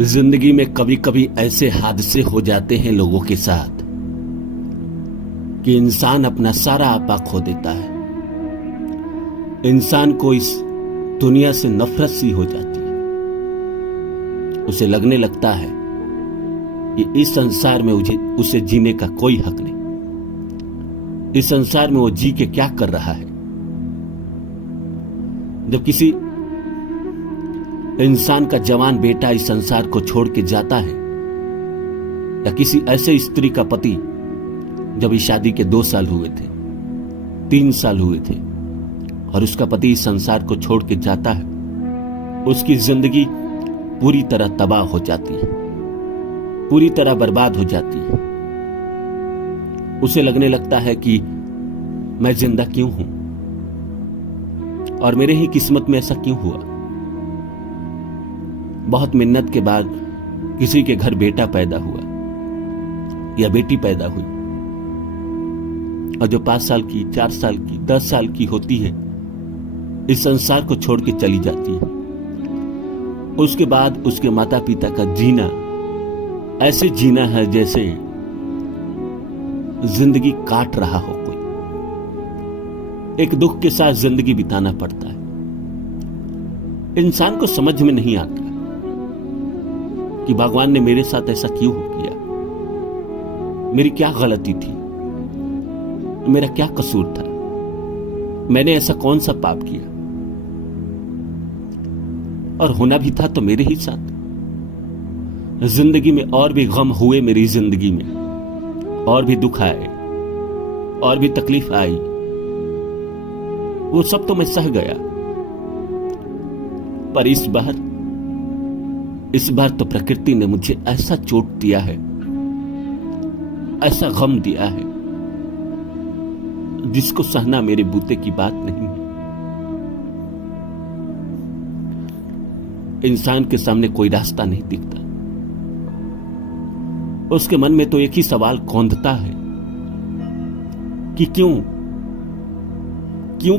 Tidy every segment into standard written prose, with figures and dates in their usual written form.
जिंदगी में कभी कभी ऐसे हादसे हो जाते हैं लोगों के साथ कि इंसान अपना सारा आपा खो देता है। इंसान को इस दुनिया से नफरत सी हो जाती है। उसे लगने लगता है कि इस संसार में उसे जीने का कोई हक नहीं। इस संसार में वो जी के क्या कर रहा है। जब किसी इंसान का जवान बेटा इस संसार को छोड़ के जाता है, या किसी ऐसे स्त्री का पति जब इस शादी के 2 साल हुए थे, 3 साल हुए थे, और उसका पति इस संसार को छोड़ के जाता है, उसकी जिंदगी पूरी तरह तबाह हो जाती है, पूरी तरह बर्बाद हो जाती है। उसे लगने लगता है कि मैं जिंदा क्यों हूं और मेरे ही किस्मत में ऐसा क्यों हुआ। बहुत मिन्नत के बाद किसी के घर बेटा पैदा हुआ या बेटी पैदा हुई, और जो 5 साल की, 4 साल की, 10 साल की होती है, इस संसार को छोड़ के चली जाती है। उसके बाद उसके माता पिता का जीना ऐसे जीना है जैसे जिंदगी काट रहा हो कोई। एक दुख के साथ जिंदगी बिताना पड़ता है। इंसान को समझ में नहीं आता कि भगवान ने मेरे साथ ऐसा क्यों किया, मेरी क्या गलती थी, मेरा क्या कसूर था, मैंने ऐसा कौन सा पाप किया, और होना भी था तो मेरे ही साथ। जिंदगी में और भी गम हुए, मेरी जिंदगी में और भी दुख आए, और भी तकलीफ आई, वो सब तो मैं सह गया। पर इस बार तो प्रकृति ने मुझे ऐसा चोट दिया है, ऐसा गम दिया है, जिसको सहना मेरे बूते की बात नहीं है। इंसान के सामने कोई रास्ता नहीं दिखता। उसके मन में तो एक ही सवाल कौंधता है कि क्यों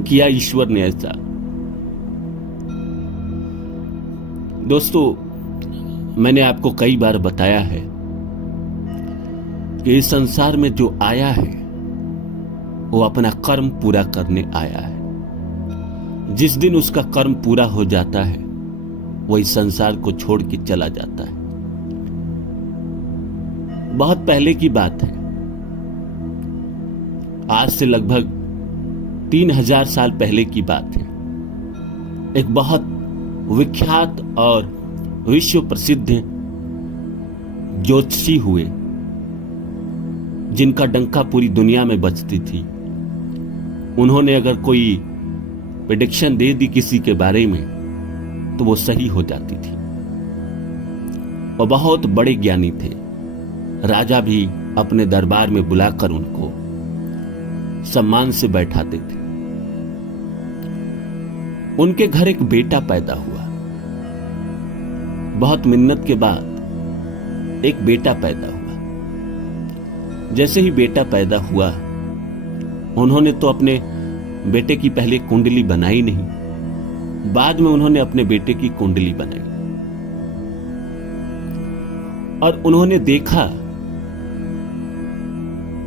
किया ईश्वर ने ऐसा। दोस्तों, मैंने आपको कई बार बताया है कि इस संसार में जो आया है वो अपना कर्म पूरा करने आया है। जिस दिन उसका कर्म पूरा हो जाता है, वो इस संसार को छोड़ के चला जाता है। बहुत पहले की बात है, आज से लगभग 3000 साल पहले की बात है। एक बहुत विख्यात और विश्व प्रसिद्ध ज्योतिषी हुए, जिनका डंका पूरी दुनिया में बजती थी। उन्होंने अगर कोई प्रेडिक्शन दे दी किसी के बारे में तो वो सही हो जाती थी। और बहुत बड़े ज्ञानी थे। राजा भी अपने दरबार में बुलाकर उनको सम्मान से बैठाते थे। उनके घर एक बेटा पैदा हुआ। बहुत मिन्नत के बाद एक बेटा पैदा हुआ। जैसे ही बेटा पैदा हुआ, उन्होंने तो अपने बेटे की पहले कुंडली बनाई नहीं, बाद में उन्होंने अपने बेटे की कुंडली बनाई। और उन्होंने देखा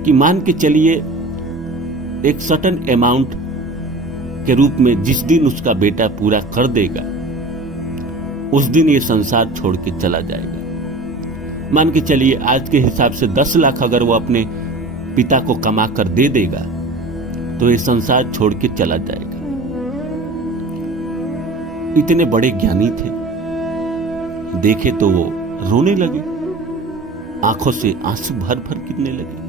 कि मान के चलिए एक सर्टेन अमाउंट के रूप में जिस दिन उसका बेटा पूरा कर देगा, उस दिन ये संसार छोड़ के चला जाएगा। मान के चलिए आज के हिसाब से 10 लाख अगर वो अपने पिता को कमा कर दे देगा तो ये संसार छोड़ के चला जाएगा। इतने बड़े ज्ञानी थे। देखे तो वो रोने लगे, आंखों से आंसू भर भर गिरने लगे।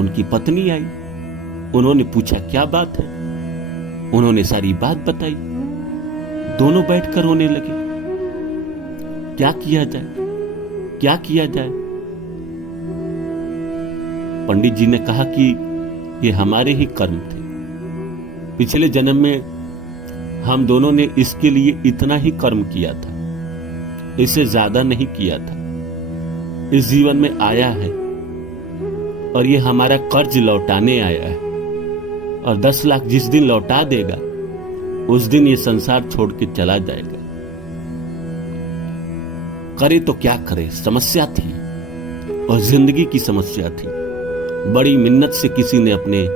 उनकी पत्नी आई, उन्होंने पूछा क्या बात है। उन्होंने सारी बात बताई। दोनों बैठकर रोने लगे। क्या किया जाए, क्या किया जाए। पंडित जी ने कहा कि ये हमारे ही कर्म थे। पिछले जन्म में हम दोनों ने इसके लिए इतना ही कर्म किया था, इससे ज्यादा नहीं किया था। इस जीवन में आया है और ये हमारा कर्ज लौटाने आया है, और 10 लाख जिस दिन लौटा देगा उस दिन ये संसार छोड़ के चला जाएगा। करे तो क्या करे, समस्या थी और जिंदगी की समस्या थी। बड़ी मिन्नत से किसी ने अपने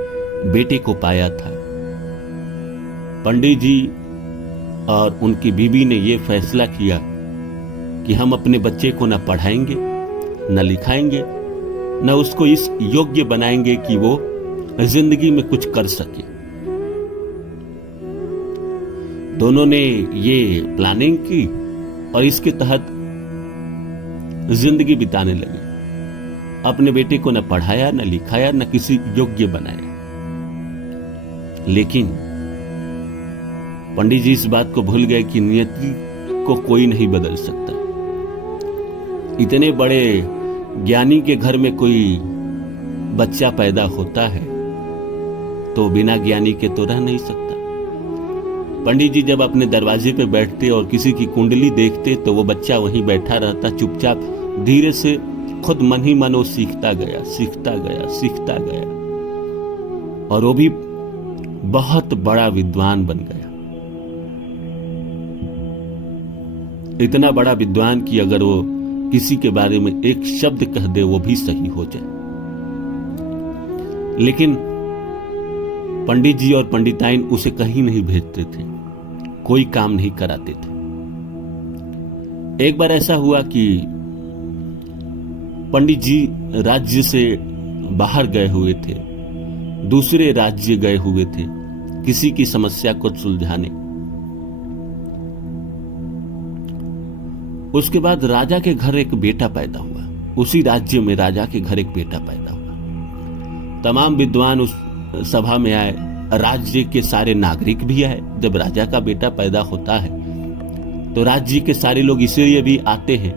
बेटे को पाया था। पंडित जी और उनकी बीवी ने यह फैसला किया कि हम अपने बच्चे को न पढ़ाएंगे, न लिखाएंगे, न उसको इस योग्य बनाएंगे कि वो जिंदगी में कुछ कर सके। दोनों ने ये प्लानिंग की और इसके तहत जिंदगी बिताने लगे। अपने बेटे को न पढ़ाया, न लिखाया, न किसी योग्य बनाया। लेकिन पंडित जी इस बात को भूल गए कि नियति को कोई नहीं बदल सकता। इतने बड़े ज्ञानी के घर में कोई बच्चा पैदा होता है तो बिना ज्ञानी के तो रह नहीं सकता। पंडित जी जब अपने दरवाजे पे बैठते और किसी की कुंडली देखते तो वो बच्चा वहीं बैठा रहता, चुपचाप धीरे से खुद मन ही मन वो सीखता गया, सीखता गया, सीखता गया और वो भी बहुत बड़ा विद्वान बन गया। इतना बड़ा विद्वान कि अगर वो किसी के बारे में एक शब्द कह दे वो भी सही हो जाए। लेकिन पंडित जी और पंडिताइन उसे कहीं नहीं भेजते थे, कोई काम नहीं कराते थे। एक बार ऐसा हुआ कि पंडित जी राज्य से बाहर गए हुए थे, दूसरे राज्य गए हुए थे किसी की समस्या को सुलझाने। उसके बाद राजा के घर एक बेटा पैदा हुआ। उसी राज्य में राजा के घर एक बेटा पैदा हुआ। तमाम विद्वान उस सभा में आए, राज्य के सारे नागरिक भी आए। जब राजा का बेटा पैदा होता है तो राज्य के सारे लोग इसलिए भी आते हैं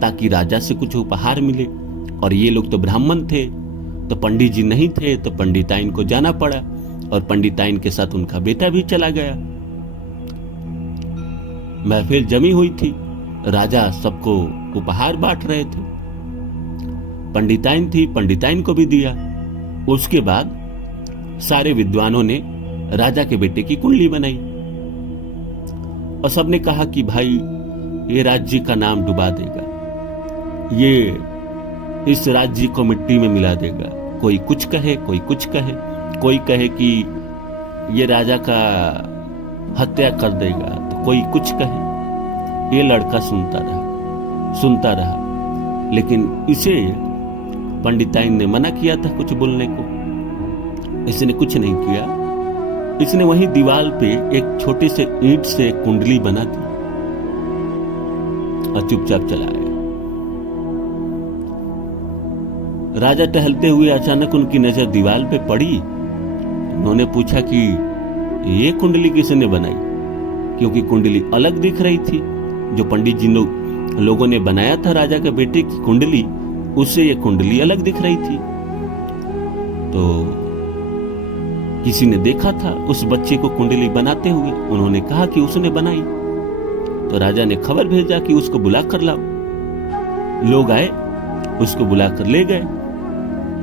ताकि राजा से कुछ उपहार मिले। और ये लोग तो ब्राह्मण थे, तो पंडित जी नहीं थे, तो पंडिताइन को जाना पड़ा और पंडिताइन के साथ उनका बेटा भी चला गया। महफिल जमी हुई थी, राजा सबको उपहार बांट रहे थे। पंडिताइन थी, पंडिताइन को भी दिया। उसके बाद सारे विद्वानों ने राजा के बेटे की कुंडली बनाई और सबने कहा कि भाई ये राज्य का नाम डुबा देगा, ये इस राज्य को मिट्टी में मिला देगा। कोई कुछ कहे, कोई कुछ कहे, कोई कहे कि ये राजा का हत्या कर देगा, तो कोई कुछ कहे। ये लड़का सुनता रहा, लेकिन इसे पंडिताइन ने मना किया था कुछ बोलने को। इसने कुछ नहीं किया। इसने वहीं दीवार पे एक छोटे से ईंट से कुंडली बना दी और चुपचाप चला गया। राजा टहलते हुए अचानक उनकी नजर दीवार पे पड़ी। उन्होंने पूछा कि ये कुंडली किसने बनाई, क्योंकि कुंडली अलग दिख रही थी। जो पंडित जी लोगों ने बनाया था राजा के बेटे की कुंडली, उससे ये कुंडली अलग दिख रही थी। तो किसी ने देखा था उस बच्चे को कुंडली बनाते हुए। उन्होंने कहा कि उसने बनाई। तो राजा ने खबर भेजा कि उसको बुला कर लाओ। लोग आए, उसको बुलाकर ले गए,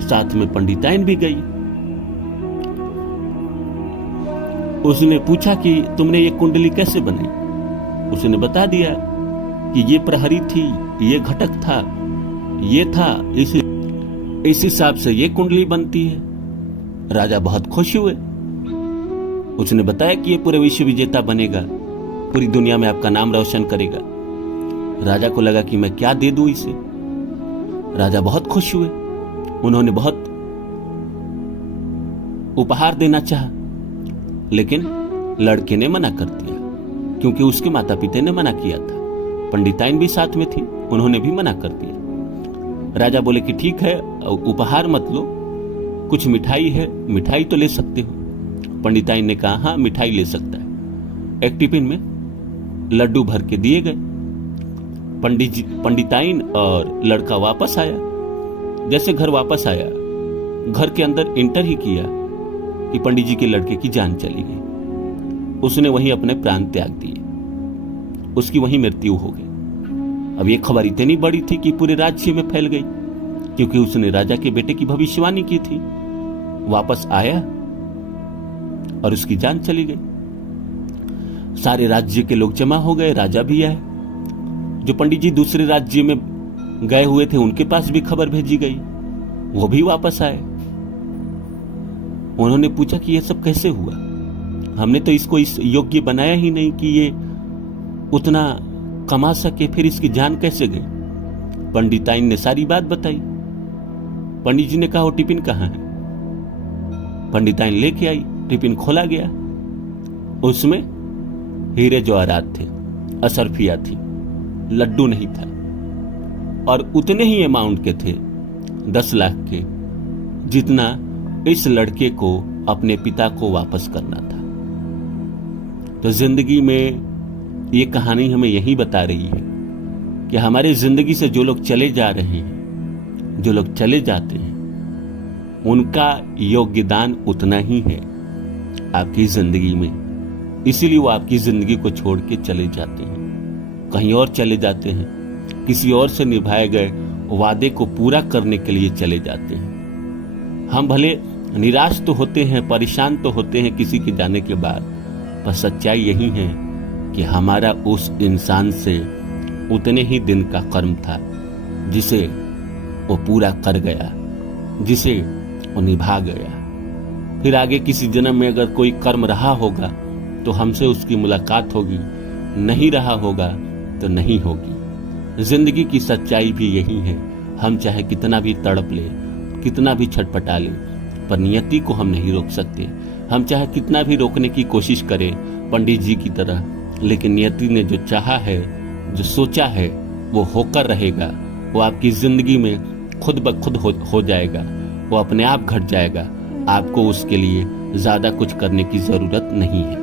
साथ में पंडिताइन भी गई। उसने पूछा कि तुमने ये कुंडली कैसे बनाई। उसने बता दिया कि ये प्रहरी थी, ये घटक था, ये था, इस हिसाब से ये कुंडली बनती है। राजा बहुत खुश हुए। उसने बताया कि ये पूरे विश्व विजेता बनेगा, पूरी दुनिया में आपका नाम रोशन करेगा। राजा को लगा कि मैं क्या दे दूं इसे। राजा बहुत खुश हुए। उन्होंने बहुत उपहार देना चाहा, लेकिन लड़के ने मना कर दिया, क्योंकि उसके माता पिता ने मना किया था। पंडिताइन भी साथ में थी, उन्होंने भी मना कर दिया। राजा बोले कि ठीक है, उपहार मत लो, कुछ मिठाई है, मिठाई तो ले सकते हो। पंडिताइन ने कहा हाँ, मिठाई ले सकता है। एक टिफिन में लड्डू भर के दिए गए। पंडिताइन और लड़का वापस आया। जैसे घर वापस आया, घर के अंदर एंटर ही किया कि पंडित जी के लड़के की जान चली गई। उसने वहीं अपने प्राण त्याग दिए, उसकी वहीं मृत्यु हो गई। अब ये खबर इतनी बड़ी थी कि पूरे राज्य में फैल गई, क्योंकि उसने राजा के बेटे की भविष्यवाणी की थी। वापस आया और उसकी जान चली गई। सारे राज्य के लोग जमा हो गए, राजा भी आए। जो पंडित जी दूसरे राज्य में गए हुए थे उनके पास भी खबर भेजी गई, वो भी वापस आए। उन्होंने पूछा कि यह सब कैसे हुआ, हमने तो इसको इस योग्य बनाया ही नहीं कि ये उतना कमा सके, फिर इसकी जान कैसे गई। पंडिताइन ने सारी बात बताई। पंडित जी ने कहा वो टिफिन कहाँ है। पंडिताइन लेके आई, टिफिन खोला गया, उसमें हीरे जवाहरात थे, असरफिया थी, लड्डू नहीं था, और उतने ही अमाउंट के थे, 10 लाख के, जितना इस लड़के को अपने पिता को वापस करना था। तो जिंदगी में ये कहानी हमें यही बता रही है कि हमारी जिंदगी से जो लोग चले जा रहे हैं, जो लोग चले जाते हैं, उनका योगदान उतना ही है आपकी जिंदगी में, इसीलिए वो आपकी जिंदगी को छोड़ के चले जाते हैं, कहीं और चले जाते हैं, किसी और से निभाए गए वादे को पूरा करने के लिए चले जाते हैं। हम भले निराश तो होते हैं, परेशान तो होते हैं किसी के जाने के बाद, पर सच्चाई यही है कि हमारा उस इंसान से उतने ही दिन का कर्म था जिसे वो पूरा कर गया, जिसे वो निभा गया। फिर आगे किसी जन्म में अगर कोई कर्म रहा होगा तो हमसे उसकी मुलाकात होगी, नहीं रहा होगा तो नहीं होगी। जिंदगी की सच्चाई भी यही है, हम चाहे कितना भी तड़प ले, कितना भी छटपटा ले, पर नियति को हम नहीं रोक सकते। हम चाहे कितना भी रोकने की कोशिश करें पंडित जी की तरह, लेकिन नियति ने जो चाहा है, जो सोचा है, वो होकर रहेगा। वो आपकी जिंदगी में खुद ब खुद हो जाएगा, वो अपने आप घट जाएगा। आपको उसके लिए ज्यादा कुछ करने की जरूरत नहीं है।